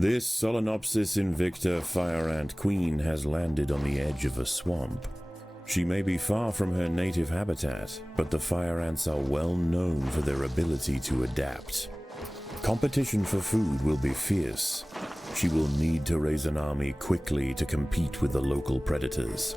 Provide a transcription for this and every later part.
This Solenopsis invicta fire ant queen has landed on the edge of a swamp. She may be far from her native habitat, but the fire ants are well known for their ability to adapt. Competition for food will be fierce. She will need to raise an army quickly to compete with the local predators.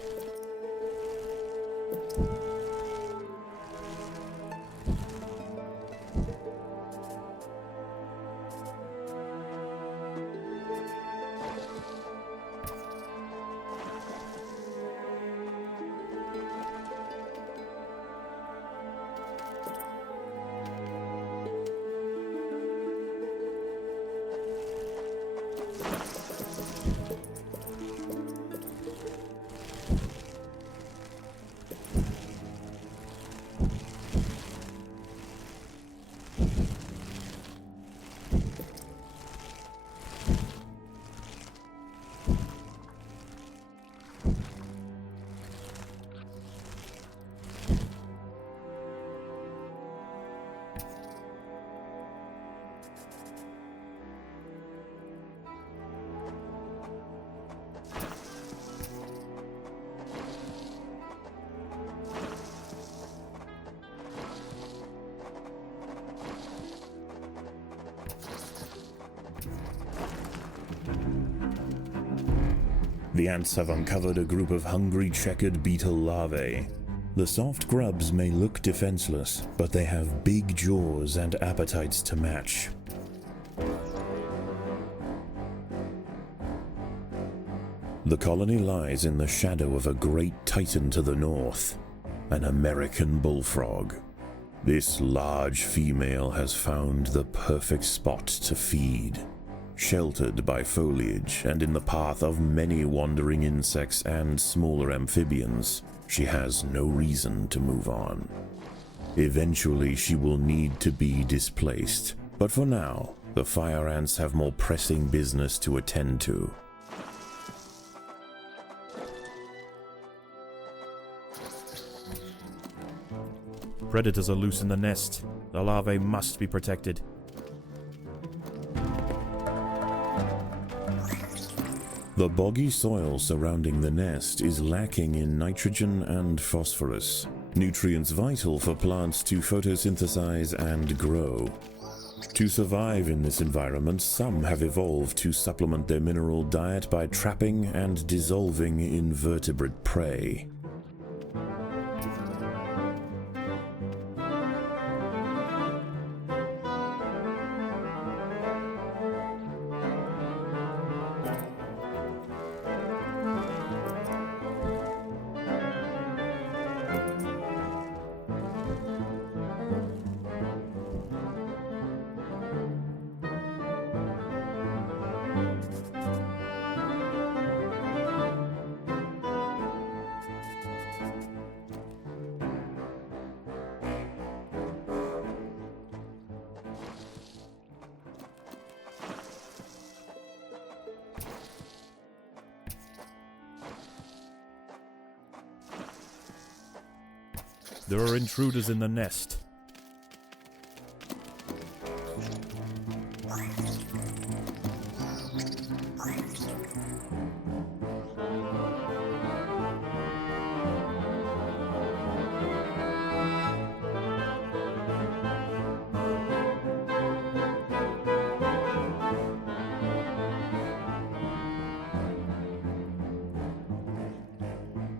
The ants have uncovered a group of hungry checkered beetle larvae. The soft grubs may look defenseless, but they have big jaws and appetites to match. The colony lies in the shadow of a great titan to the north, an American bullfrog. This large female has found the perfect spot to feed. Sheltered by foliage and in the path of many wandering insects and smaller amphibians, she has no reason to move on. Eventually she will need to be displaced, but for now, the fire ants have more pressing business to attend to. Predators are loose in the nest. The larvae must be protected. The boggy soil surrounding the nest is lacking in nitrogen and phosphorus, nutrients vital for plants to photosynthesize and grow. To survive in this environment, some have evolved to supplement their mineral diet by trapping and dissolving invertebrate prey. There are intruders in the nest.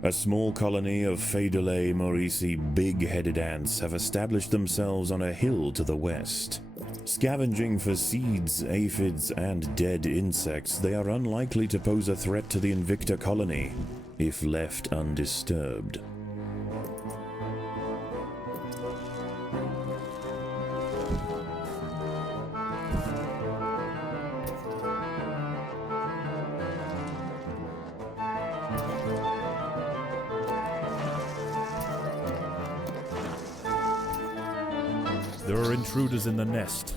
A small colony of Phaedulae maurici big-headed ants have established themselves on a hill to the west. Scavenging for seeds, aphids, and dead insects, they are unlikely to pose a threat to the Invicta colony, if left undisturbed. There are intruders in the nest.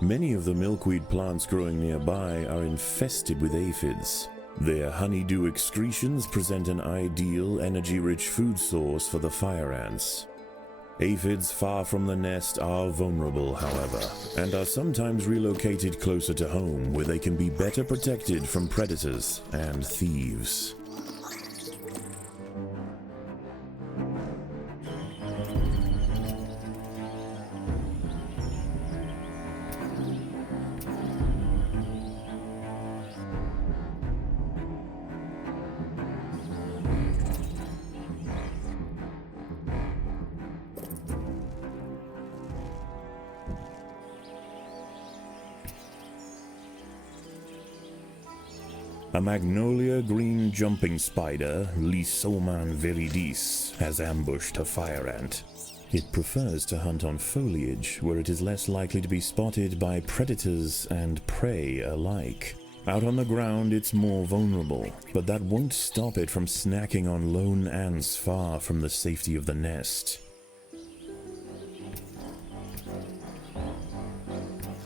Many of the milkweed plants growing nearby are infested with aphids. Their honeydew excretions present an ideal, energy-rich food source for the fire ants. Aphids far from the nest are vulnerable, however, and are sometimes relocated closer to home where they can be better protected from predators and thieves. A magnolia green jumping spider, Lysoman viridis, has ambushed a fire ant. It prefers to hunt on foliage where it is less likely to be spotted by predators and prey alike. Out on the ground it's more vulnerable, but that won't stop it from snacking on lone ants far from the safety of the nest.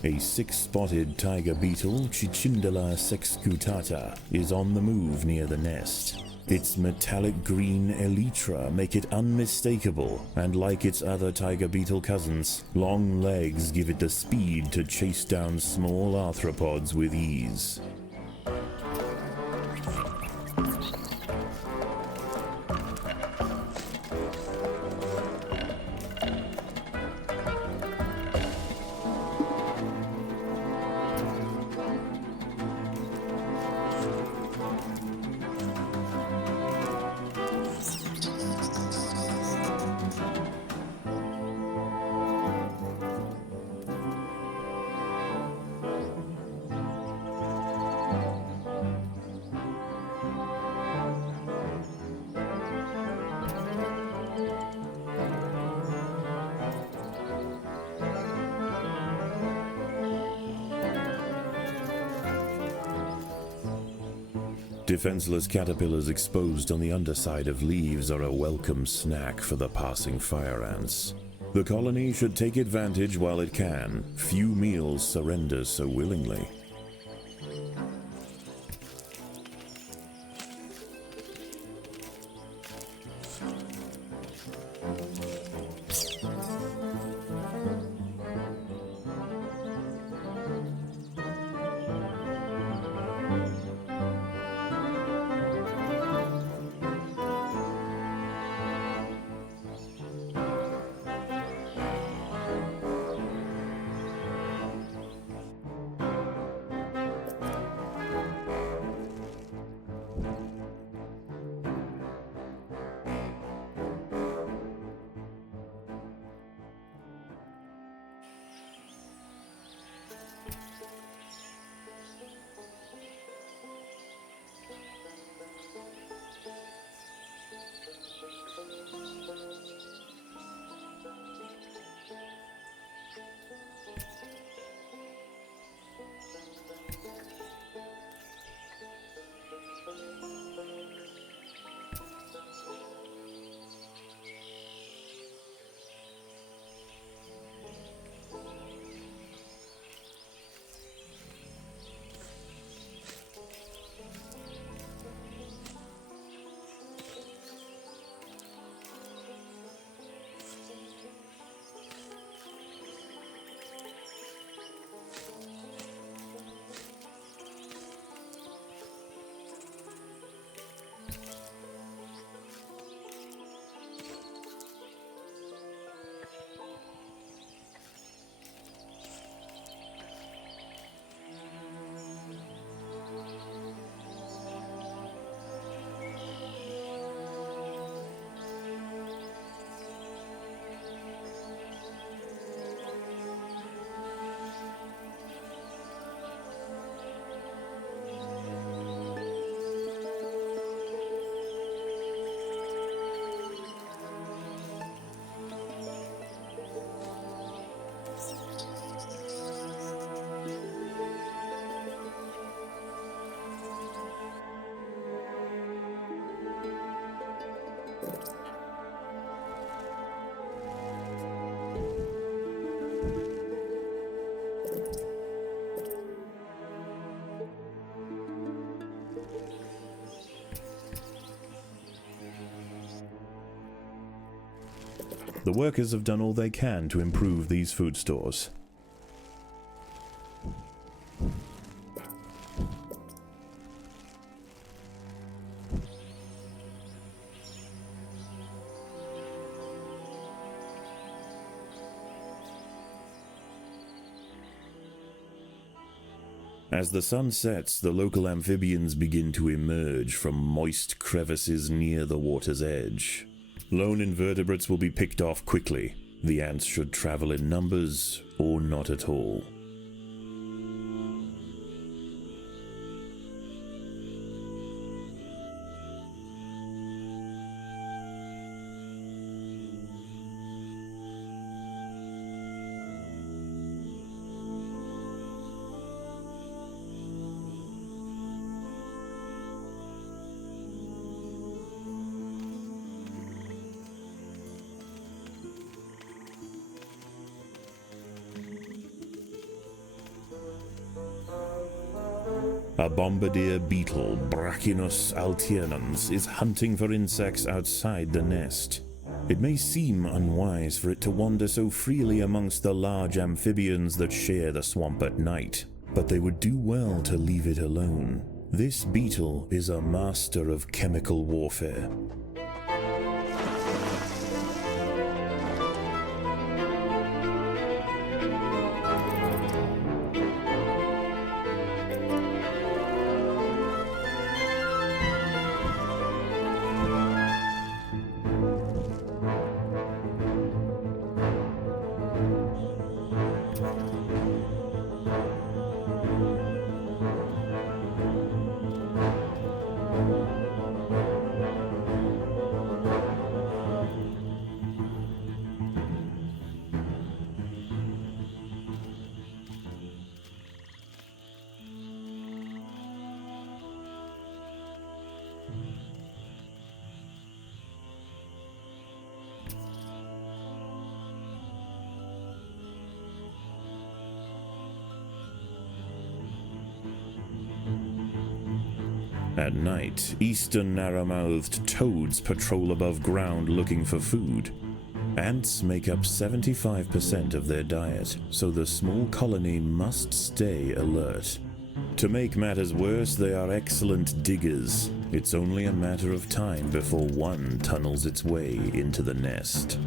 A six-spotted tiger beetle, Cicindela sexcutata, is on the move near the nest. Its metallic green elytra make it unmistakable, and like its other tiger beetle cousins, long legs give it the speed to chase down small arthropods with ease. Defenseless caterpillars exposed on the underside of leaves are a welcome snack for the passing fire ants. The colony should take advantage while it can. Few meals surrender so willingly. The workers have done all they can to improve these food stores. As the sun sets, the local amphibians begin to emerge from moist crevices near the water's edge. Lone invertebrates will be picked off quickly. The ants should travel in numbers or not at all. A bombardier beetle, Brachinus alternans, is hunting for insects outside the nest. It may seem unwise for it to wander so freely amongst the large amphibians that share the swamp at night, but they would do well to leave it alone. This beetle is a master of chemical warfare. At night, eastern narrow-mouthed toads patrol above ground looking for food. Ants make up 75% of their diet, so the small colony must stay alert. To make matters worse, they are excellent diggers. It's only a matter of time before one tunnels its way into the nest.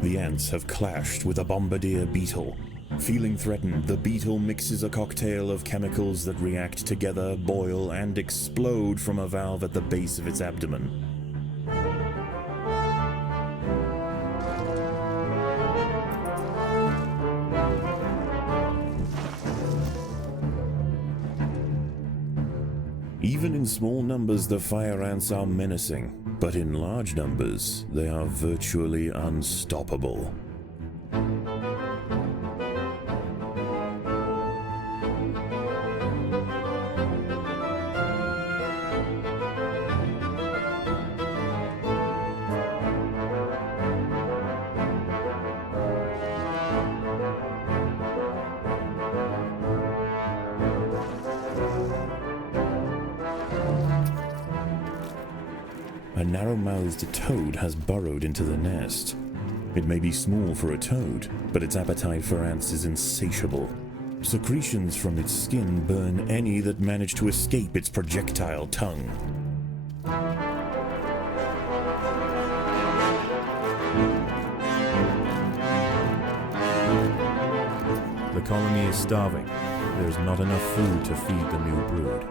The ants have clashed with a bombardier beetle. Feeling threatened, the beetle mixes a cocktail of chemicals that react together, boil, and explode from a valve at the base of its abdomen. Even in small numbers, the fire ants are menacing, but in large numbers, they are virtually unstoppable. A narrow-mouthed toad has burrowed into the nest. It may be small for a toad, but its appetite for ants is insatiable. Secretions from its skin burn any that manage to escape its projectile tongue. The colony is starving. There's not enough food to feed the new brood.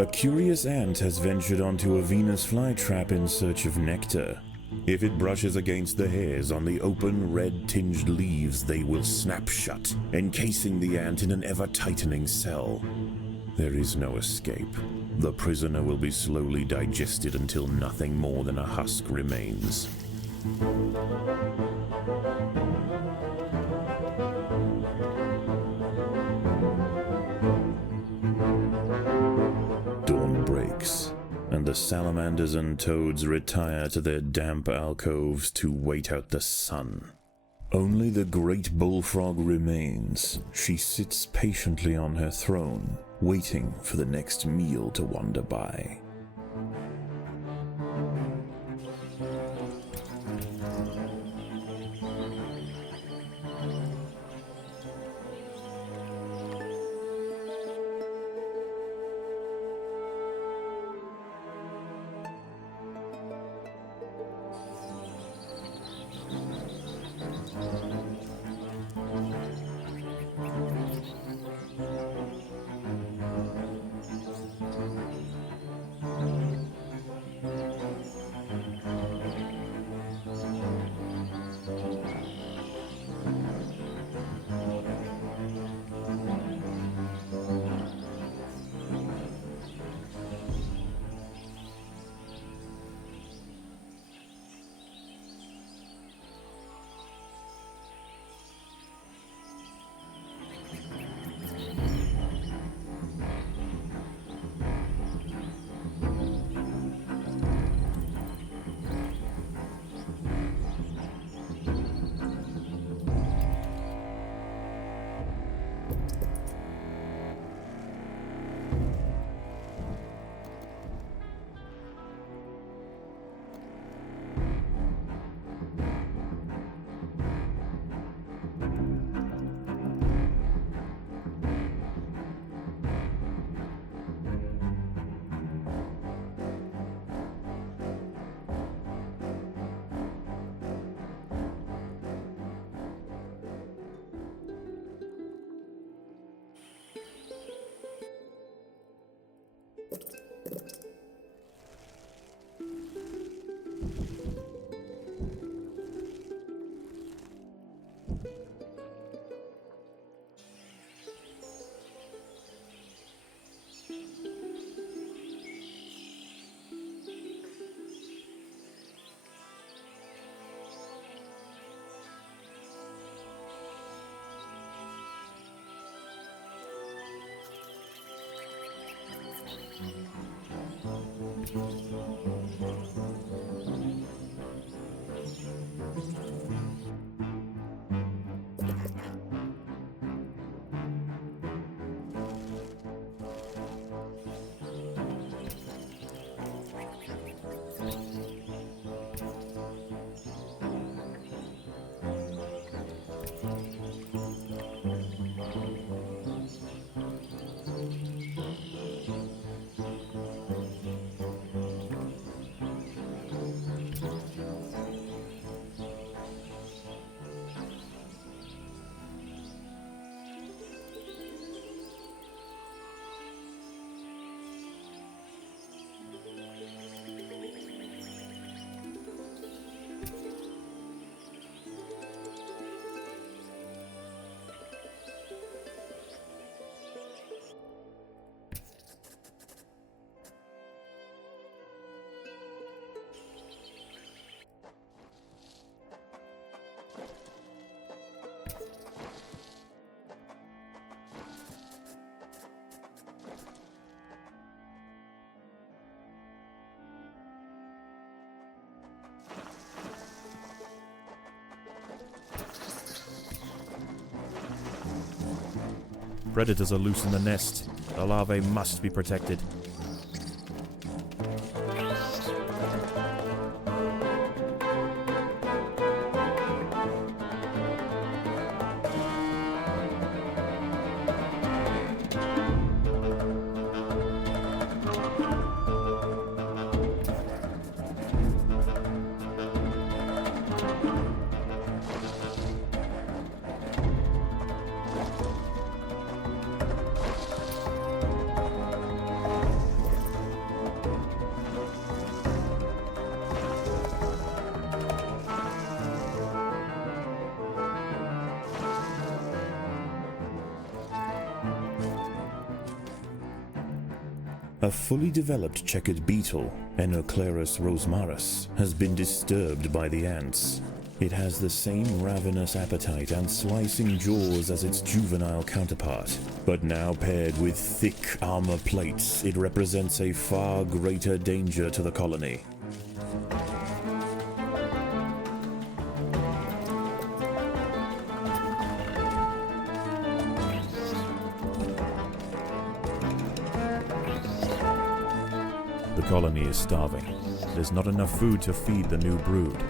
A curious ant has ventured onto a Venus flytrap in search of nectar. If it brushes against the hairs on the open, red-tinged leaves, they will snap shut, encasing the ant in an ever-tightening cell. There is no escape. The prisoner will be slowly digested until nothing more than a husk remains. Dawn breaks, and the salamanders and toads retire to their damp alcoves to wait out the sun. Only the great bullfrog remains. She sits patiently on her throne, waiting for the next meal to wander by. Predators are loose in the nest. The larvae must be protected. A fully developed checkered beetle, Enoclerus rosmarus, has been disturbed by the ants. It has the same ravenous appetite and slicing jaws as its juvenile counterpart, but now paired with thick armor plates, it represents a far greater danger to the colony. The colony is starving. There's not enough food to feed the new brood.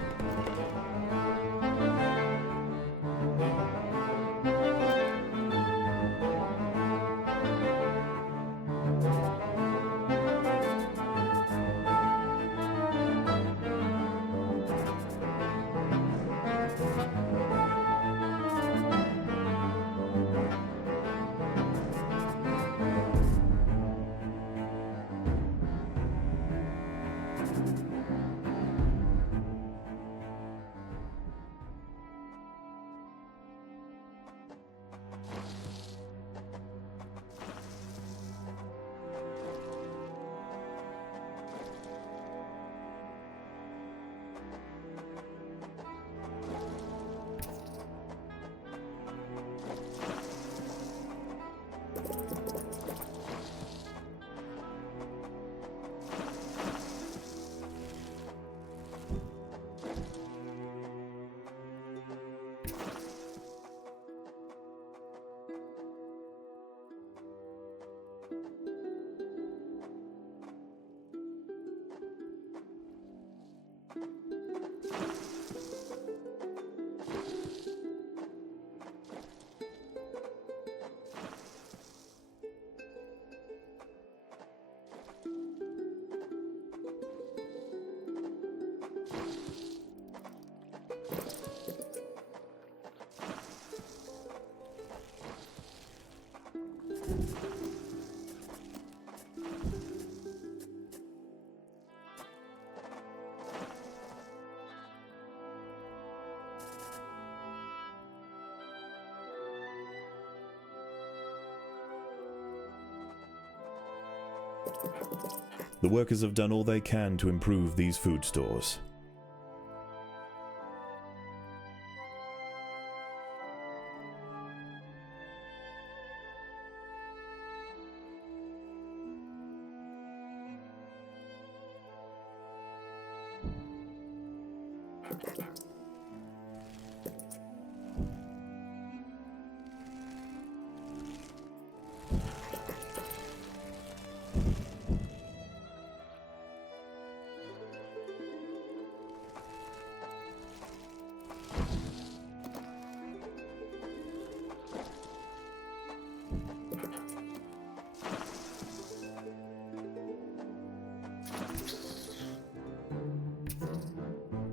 The workers have done all they can to improve these food stores.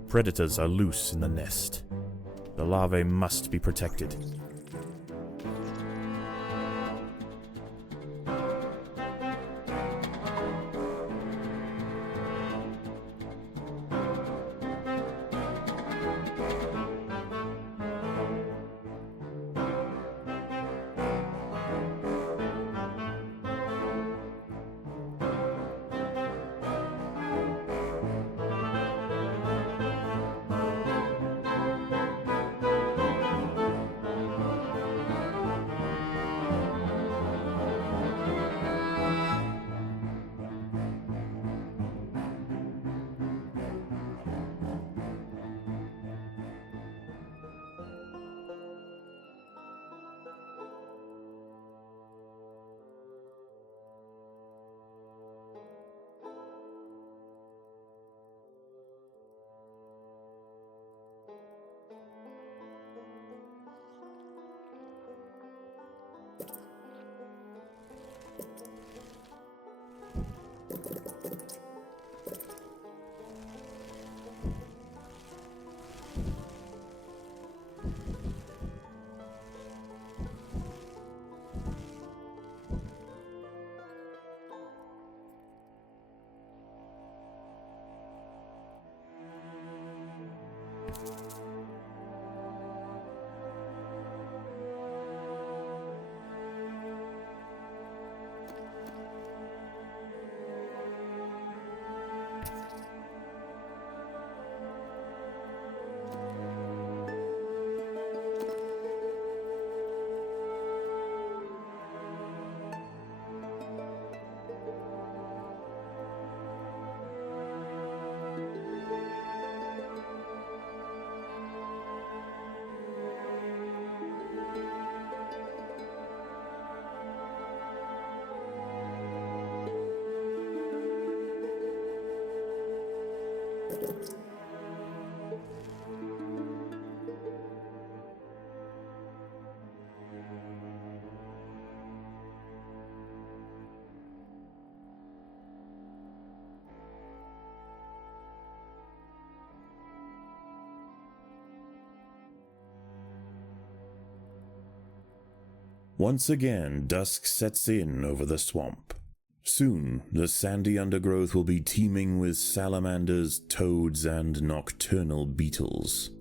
Predators are loose in the nest. The larvae must be protected. Once again, dusk sets in over the swamp. Soon, the sandy undergrowth will be teeming with salamanders, toads, and nocturnal beetles.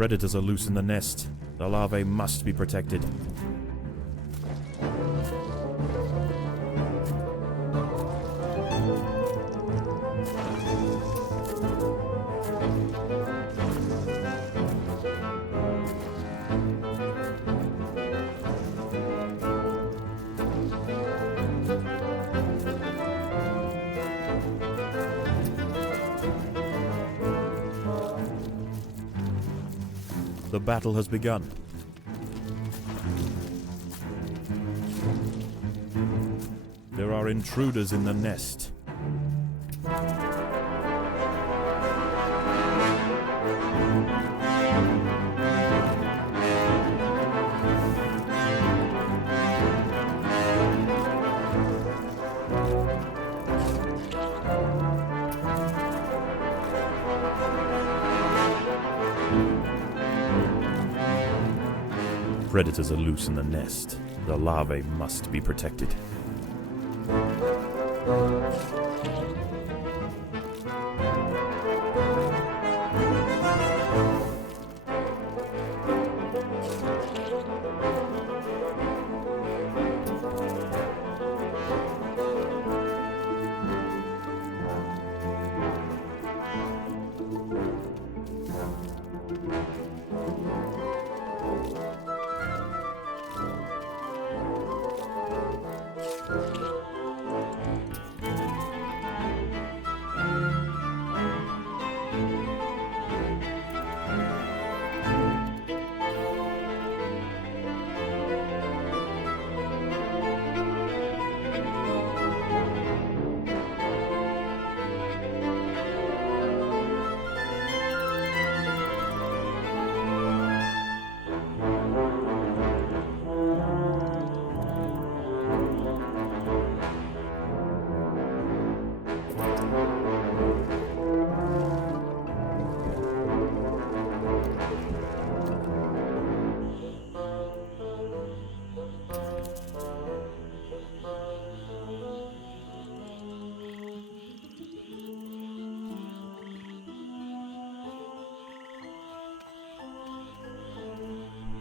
Predators are loose in the nest. The larvae must be protected. The battle has begun. There are intruders in the nest. Predators are loose in the nest. The larvae must be protected.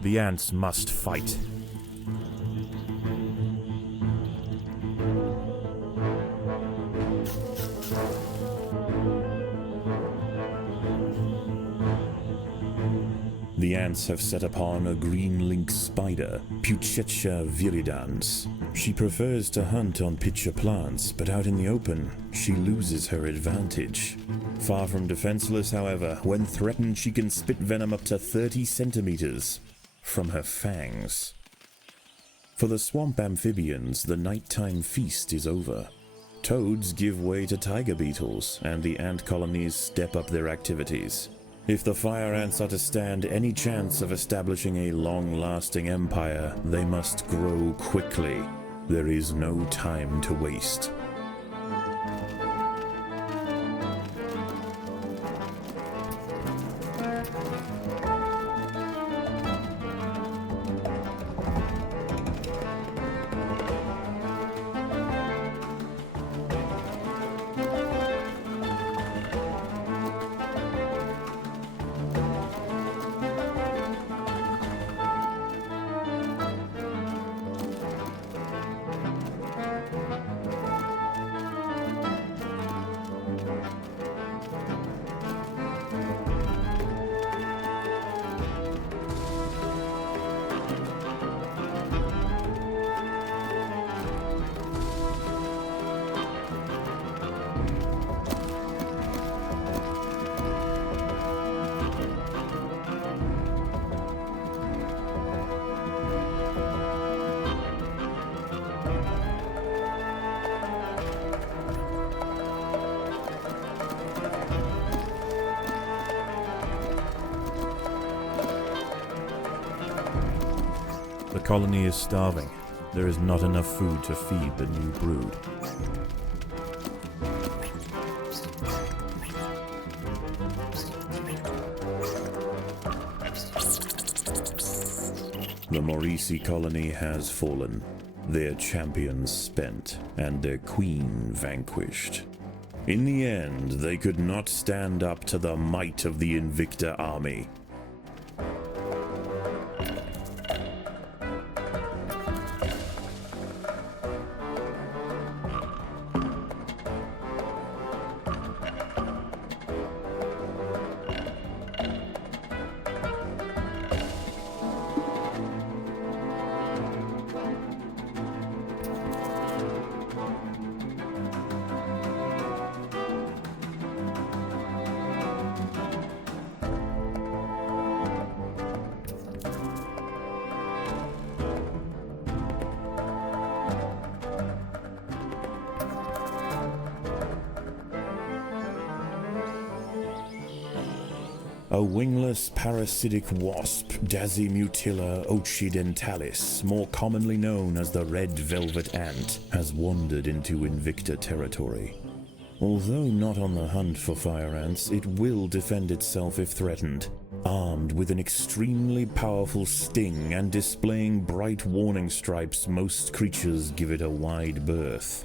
The ants must fight. The ants have set upon a green lynx spider, Puccetia viridans. She prefers to hunt on pitcher plants, but out in the open, she loses her advantage. Far from defenseless, however, when threatened she can spit venom up to 30 centimeters from her fangs. For the swamp amphibians, the nighttime feast is over. Toads give way to tiger beetles, and the ant colonies step up their activities. If the fire ants are to stand any chance of establishing a long-lasting empire, they must grow quickly. There is no time to waste. The colony is starving. There is not enough food to feed the new brood. The Maurici colony has fallen, their champions spent, and their queen vanquished. In the end, they could not stand up to the might of the Invicta army. A wingless parasitic wasp, Dasimutilla occidentalis, more commonly known as the red velvet ant, has wandered into Invicta territory. Although not on the hunt for fire ants, it will defend itself if threatened. Armed with an extremely powerful sting and displaying bright warning stripes, most creatures give it a wide berth.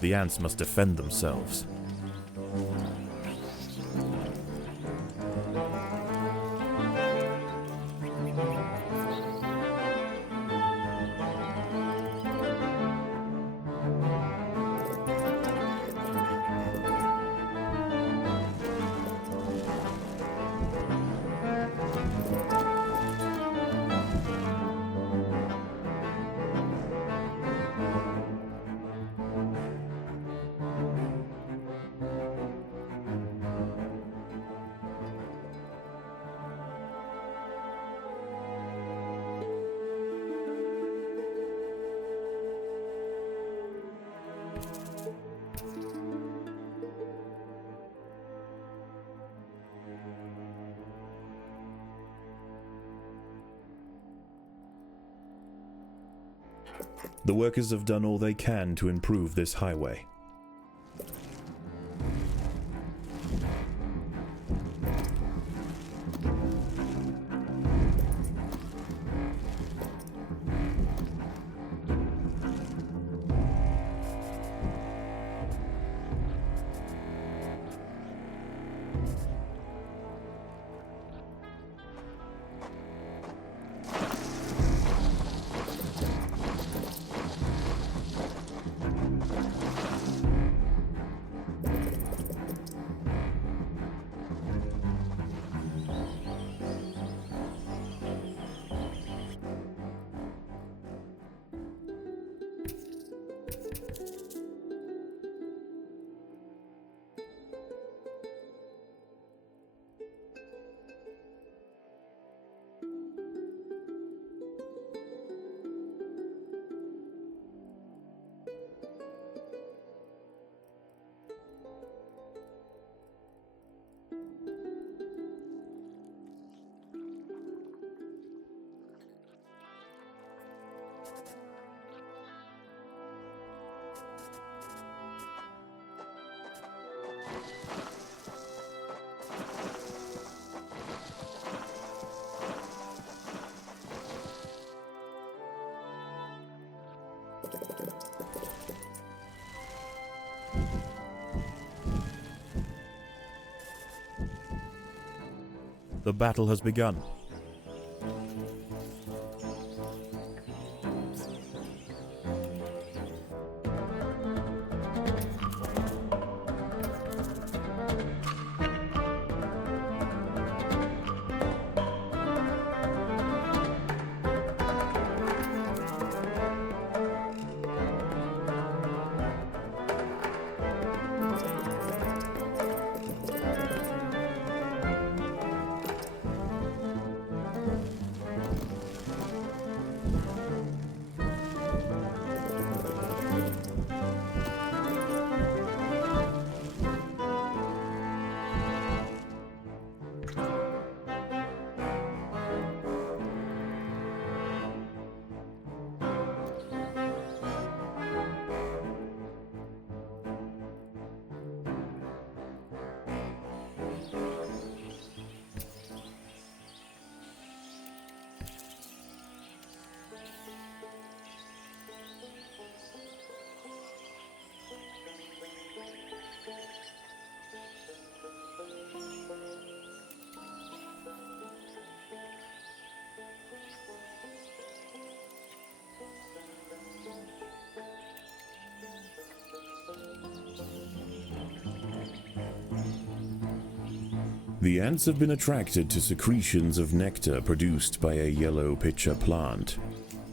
The ants must defend themselves. The workers have done all they can to improve this highway. The battle has begun. The ants have been attracted to secretions of nectar produced by a yellow pitcher plant.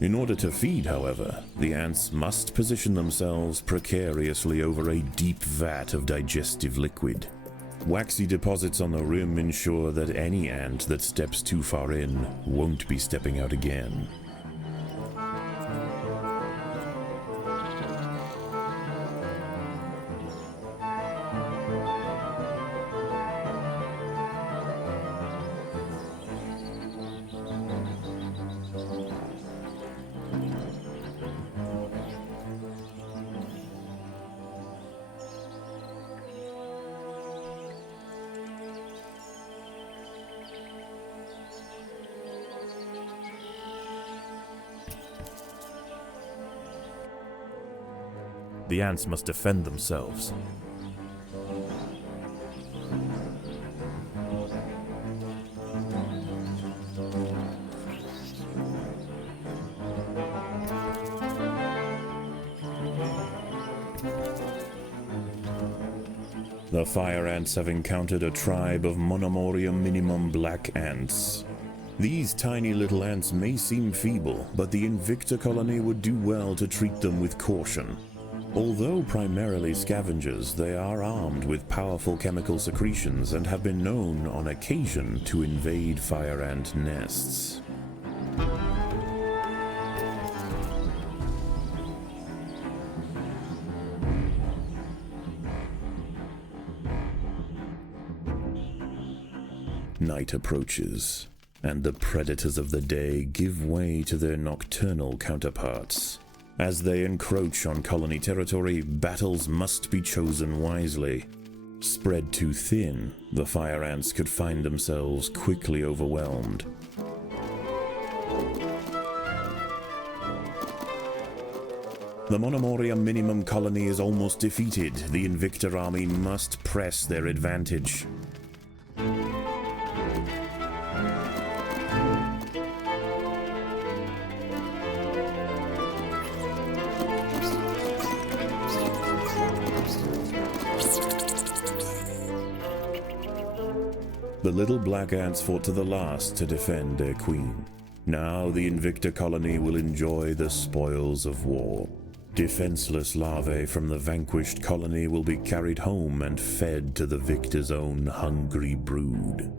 In order to feed, however, the ants must position themselves precariously over a deep vat of digestive liquid. Waxy deposits on the rim ensure that any ant that steps too far in won't be stepping out again. The ants must defend themselves. The fire ants have encountered a tribe of Monomoria minimum black ants. These tiny little ants may seem feeble, but the Invicta colony would do well to treat them with caution. Although primarily scavengers, they are armed with powerful chemical secretions and have been known on occasion to invade fire ant nests. Night approaches, and the predators of the day give way to their nocturnal counterparts. As they encroach on colony territory, battles must be chosen wisely. Spread too thin, the fire ants could find themselves quickly overwhelmed. The Monomoria minimum colony is almost defeated. The Invicta army must press their advantage. The little black ants fought to the last to defend their queen. Now the Invicta colony will enjoy the spoils of war. Defenseless larvae from the vanquished colony will be carried home and fed to the victor's own hungry brood.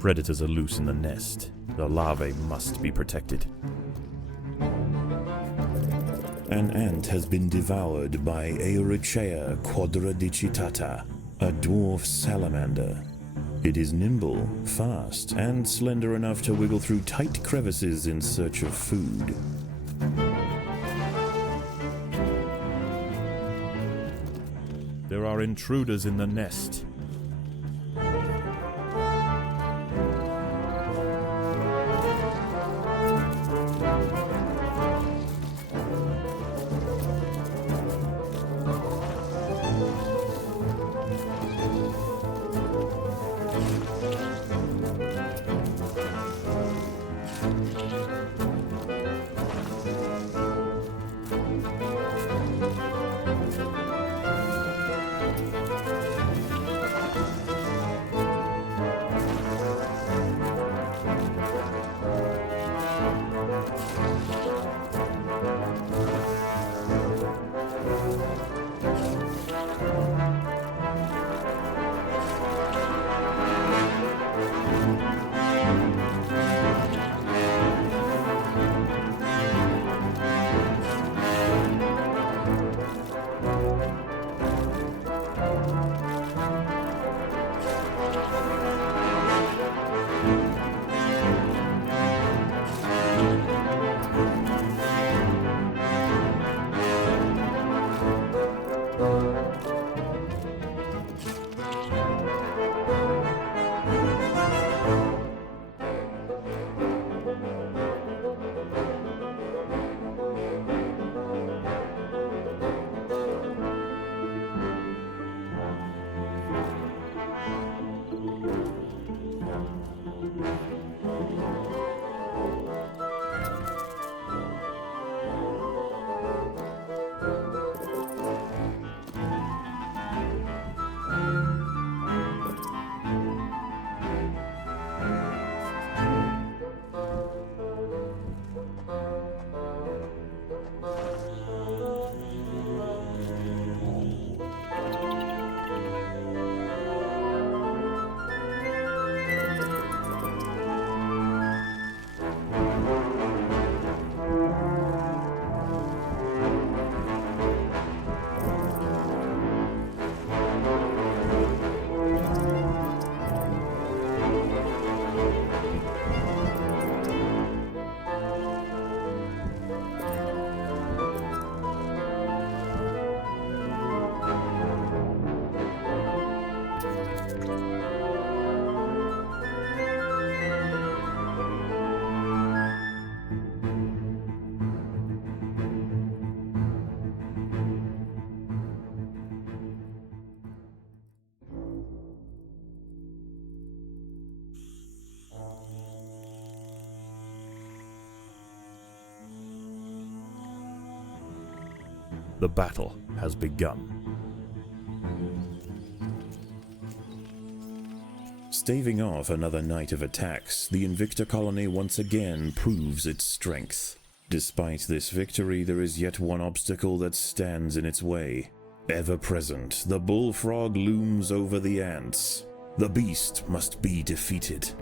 Predators are loose in the nest. The larvae must be protected. An ant has been devoured by Aurichea quadradicitata, a dwarf salamander. It is nimble, fast, and slender enough to wiggle through tight crevices in search of food. There are intruders in the nest. The battle has begun. Staving off another night of attacks, the Invicta colony once again proves its strength. Despite this victory, there is yet one obstacle that stands in its way. Ever present, the bullfrog looms over the ants. The beast must be defeated.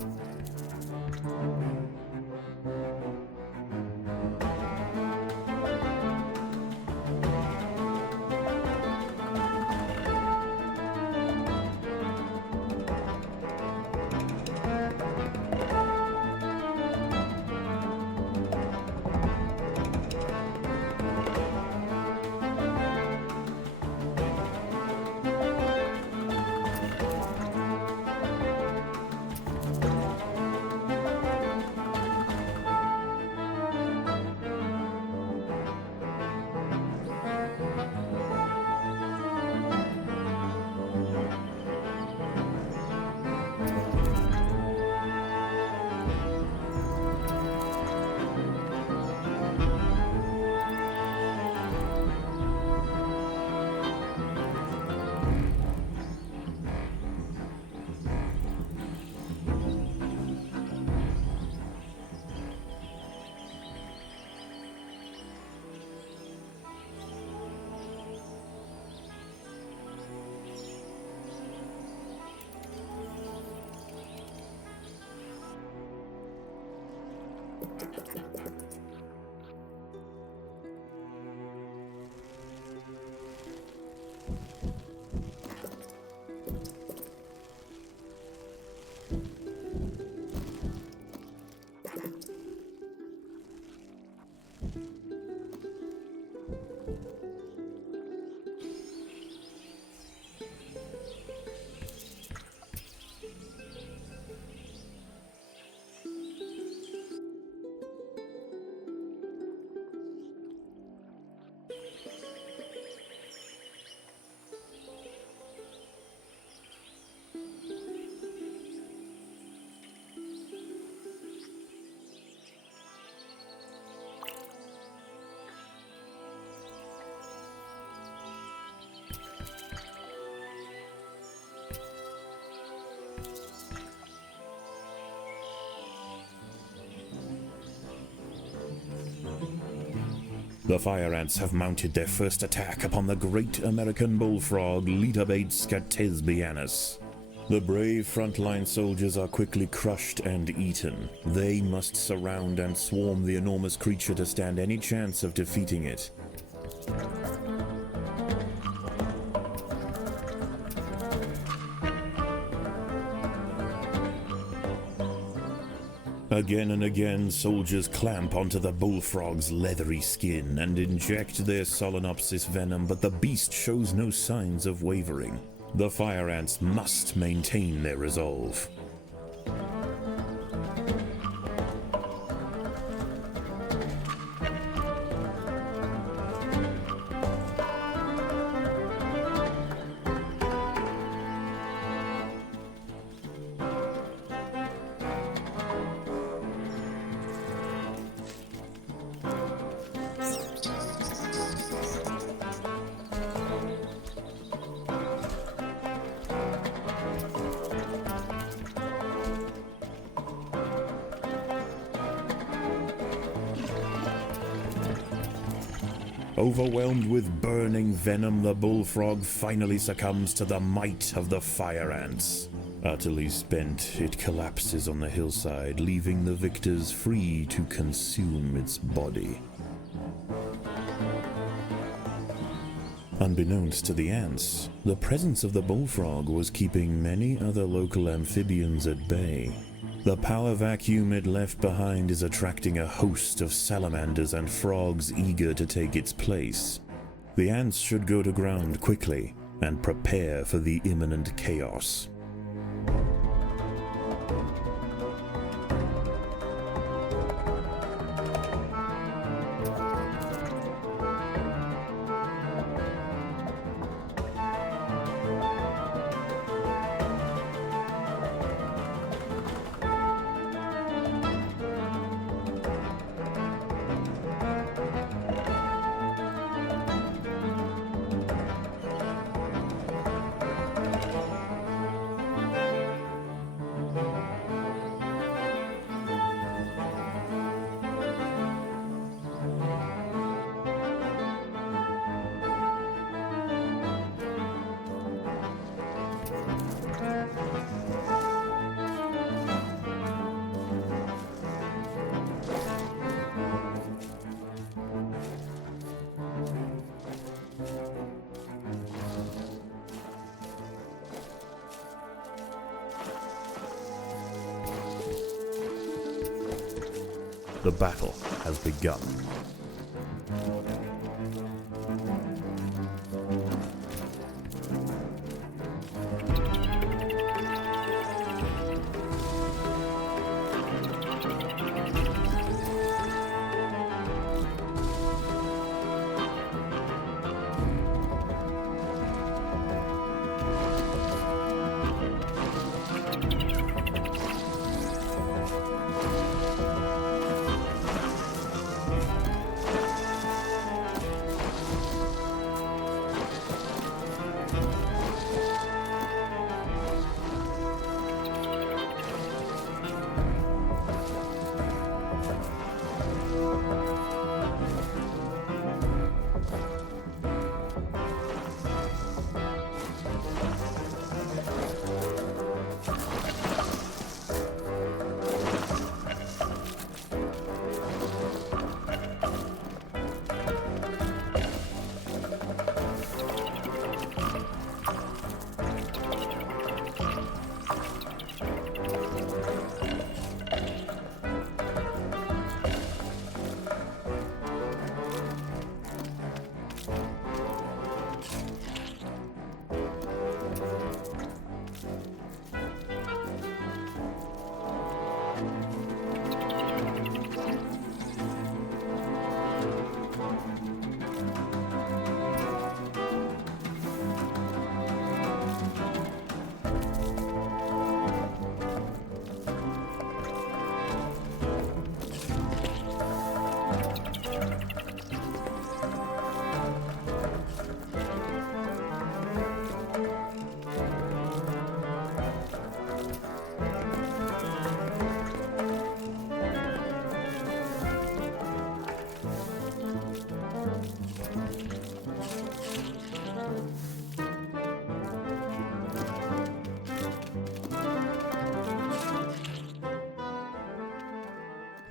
The fire ants have mounted their first attack upon the great American bullfrog Litabates scatesbianus. The brave frontline soldiers are quickly crushed and eaten. They must surround and swarm the enormous creature to stand any chance of defeating it. Again and again, soldiers clamp onto the bullfrog's leathery skin and inject their Solenopsis venom, but the beast shows no signs of wavering. The fire ants must maintain their resolve. Overwhelmed with burning venom, the bullfrog finally succumbs to the might of the fire ants. Utterly spent, it collapses on the hillside, leaving the victors free to consume its body. Unbeknownst to the ants, the presence of the bullfrog was keeping many other local amphibians at bay. The power vacuum it left behind is attracting a host of salamanders and frogs eager to take its place. The ants should go to ground quickly and prepare for the imminent chaos. The battle has begun.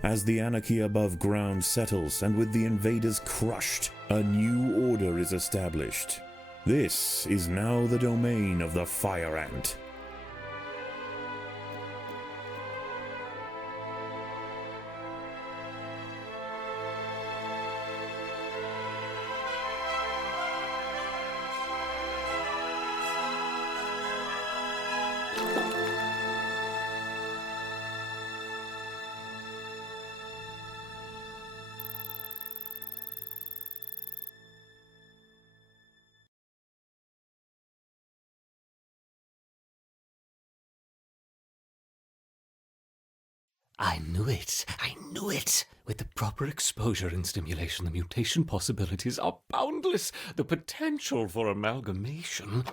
As the anarchy above ground settles and with the invaders crushed, a new order is established. This is now the domain of the Fire Ant. I knew it! I knew it! With the proper exposure and stimulation, the mutation possibilities are boundless. The potential for amalgamation,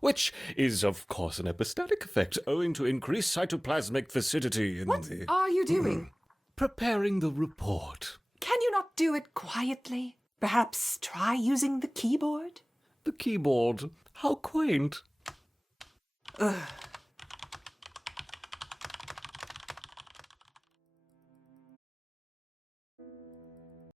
which is, of course, an epistatic effect owing to increased cytoplasmic viscidity in What the... are you doing? Preparing the report. Can you not do it quietly? Perhaps try using the keyboard? The keyboard. How quaint. Ugh.